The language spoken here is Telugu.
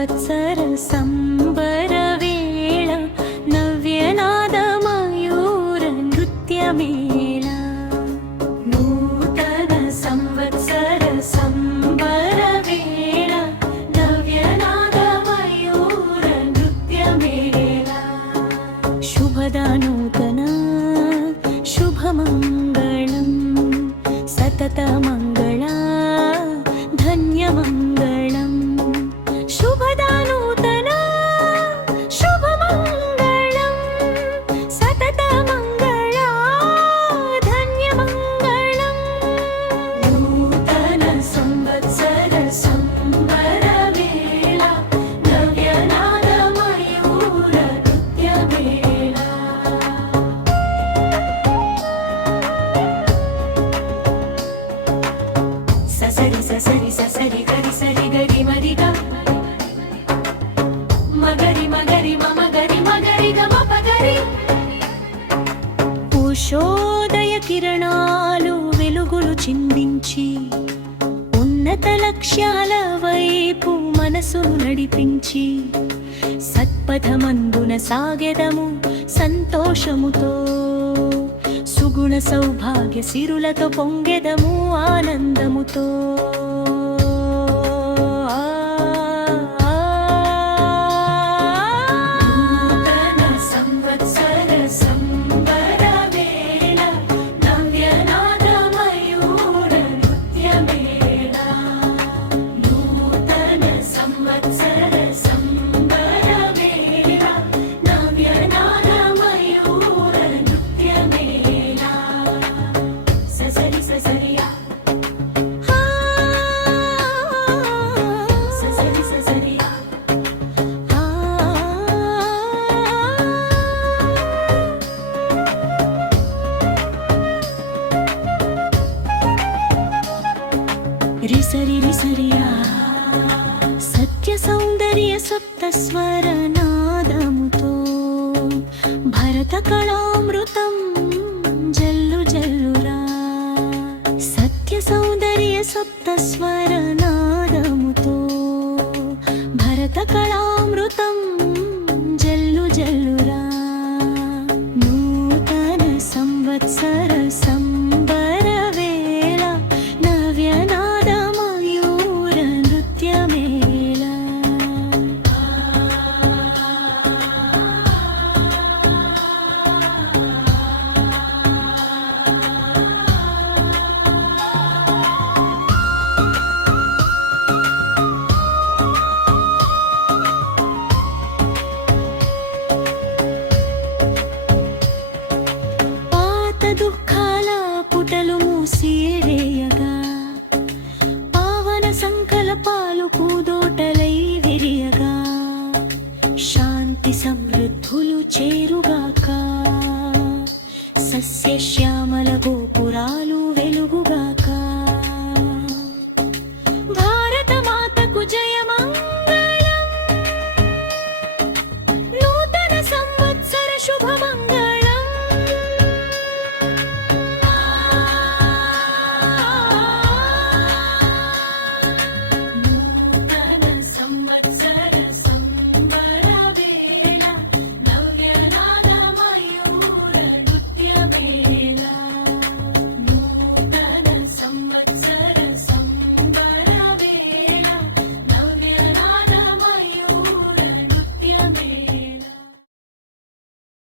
సంవత్సర సంబరవేళ నవ్యనాద మయూర నృత్యమేళ నూతన సంవత్సర సంబరవేళ నవ్యనాద మయూర నృత్యమేళ శుభదానూతన శుభమంగళం సతతమంగళ ధన్యమంగళం శుభదానూతన శుభమంగళం సతతమంగళ ధన్యమంగళం నూతన సంవత్సర సంబరవేళ నవ్యనాద మయూర నృత్యమేళ ససరి ససరి ససరి గరి సరి గరి మరిగా మగరి మగరి మమగరి మగరి గమపగరి ఉషోదయ కిరణాలు వెలుగులు చిందించి ఉన్నత లక్ష్యాల వైపు మనసును నడిపించి సత్పథమందున సాగెదము సంతోషముతో సుగుణ సౌభాగ్య సిరులతో పొంగెదము ఆనందముతో నూతన సంవత్సర సంబరవేళ నవ్యనాద మయూర నృత్యమేళ నూతన సంవత్సర సంబరవేళ నవ్యనాద మయూర నృత్యమేళ ససరి ససరియా ససరి ససరియా రిసరి రిసరియా సత్య సౌందర్య సప్త స్వర నాదముతో భరత కళామృతం జల్లు జల్లురా సత్య సౌందర్య సప్త స్వర నాదముతో భరత కళామృతం జల్లు జల్లురా నూతన సంవత్సర సంబరవేళ నవ్యనాద మయూర నృత్యమేళ పాత దుఃఖాల పుటలు మూసివేయగా పావన సంకల్పాలు పూదోటలై విరియగా శాంతి సమృద్ధులు చేరుగాక సస్యశ్యామల గోపురాలు